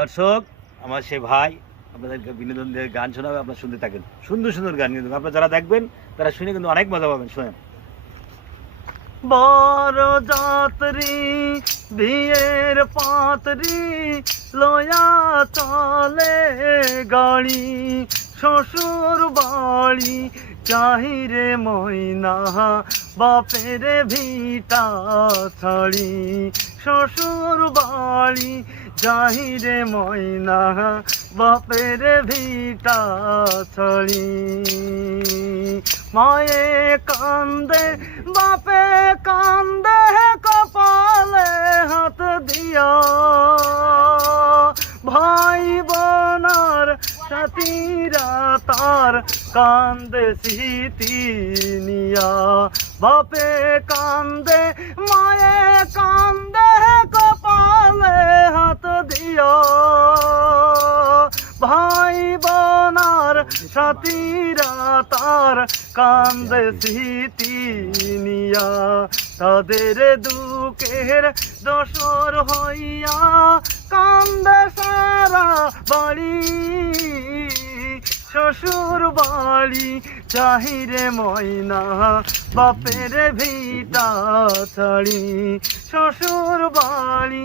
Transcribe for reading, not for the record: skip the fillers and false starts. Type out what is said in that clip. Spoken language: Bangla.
দর্শক, আমার সে ভাই আপনাদেরকে বিনোদন দিয়ে গান শোনাবে, আপনারা শুনতে থাকেন। সুন্দর সুন্দর গান কিন্তু আপনারা যারা দেখবেন তারা শুনে কিন্তু অনেক মজা পাবেন। শোনেন। বড় যাত্রী বিয়ের পাত্রী লয়া চলে গাড়ি, শ্বশুর বাড়ি চাহিরে ময়না বাপের ভিটা ছাড়ি, শ্বশুর বাড়ি যাহিরে ময়না বাপের ভিটা ছাড়ি। মায়ে কান্দে বাপে কান্দে কপালে হাত দিয়া, ভাই বোনার সাথীরা তার কান্দে স্মৃতি নিয়া। বাপে কান্দে মায়ে কান্দে কপালে হাত দিয়া, ভাই বোনার সাথীরা তার কান্দে স্মৃতি নিয়া। তাদের দুঃখের দোসর হইয়া কান্দে সারা বাড়ি, শ্বশুর বাড়ি চাহিরে ময়না বাপের ভিটা ছাড়ি, শ্বশুর বাড়ি।